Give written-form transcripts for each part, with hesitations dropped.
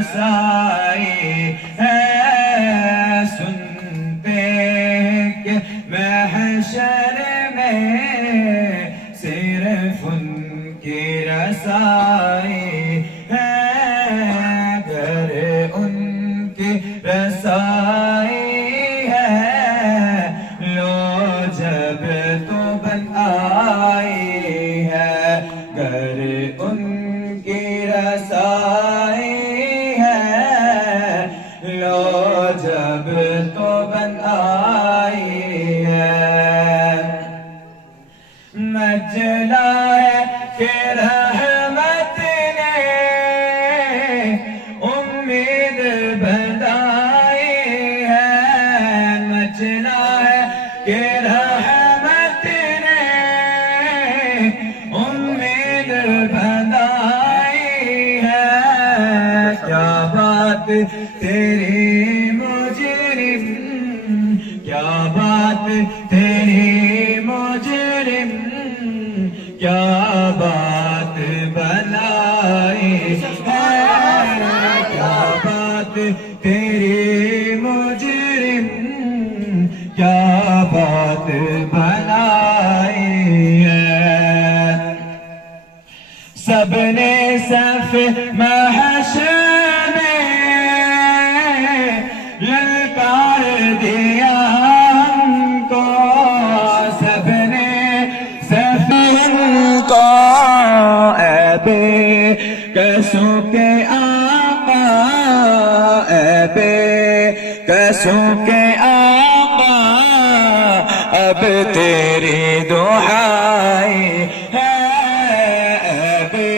رسائی ہے، سنتے کہ محشر میں صرف ان کی رسائی ہے، گر ان کی رسائی ہے، لو جب تو بن آئی ہے، گر ان کی رسائی ہے، لو جب تو بن آئی ہے، مجلا ہے کہ رحمت نے امید بندائی ہے، مجلا ہے کہ رحمت نے امید بندائی ہے، کیا بات تیری مجرم، کیا بات تیری مجرم، کیا بات بنائی ہے، کیا بات تیری مجرم، کیا بات بنائی ہے، سب نے صف محشر میں للکار دیا ہم کو، سب نے صف ان کو، اے بے کسوں کے آقا، اے بے کسوں کے آقا، اب تیری دعائی ہے، اے بے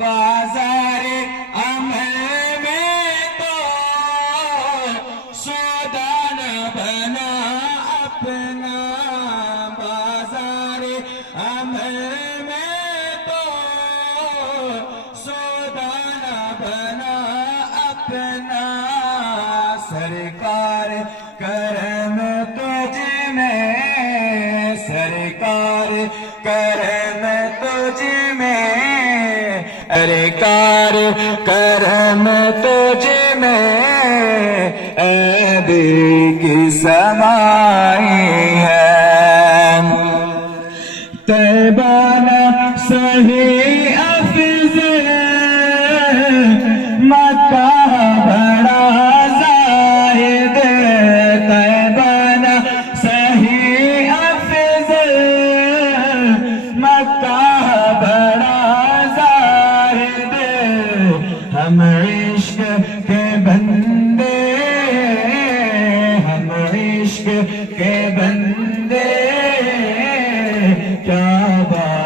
بازار عمل میں تو سودا نہ بنا اپنا، بازار عمل میں تو سودا نہ بنا اپنا، سرکار کرم تجھ میں، سرکار کرم تجھ میں، سرکار کرم تجھ میں، عیب کی سمائی ہے، طیبہ نہ صحیح افضل، مکہ بڑا زاہد، طیبہ نہ صحیح افضل، مکہ بڑا زاہد، ہم عشق کے بندے، ہم عشق کے بندے، کیا بات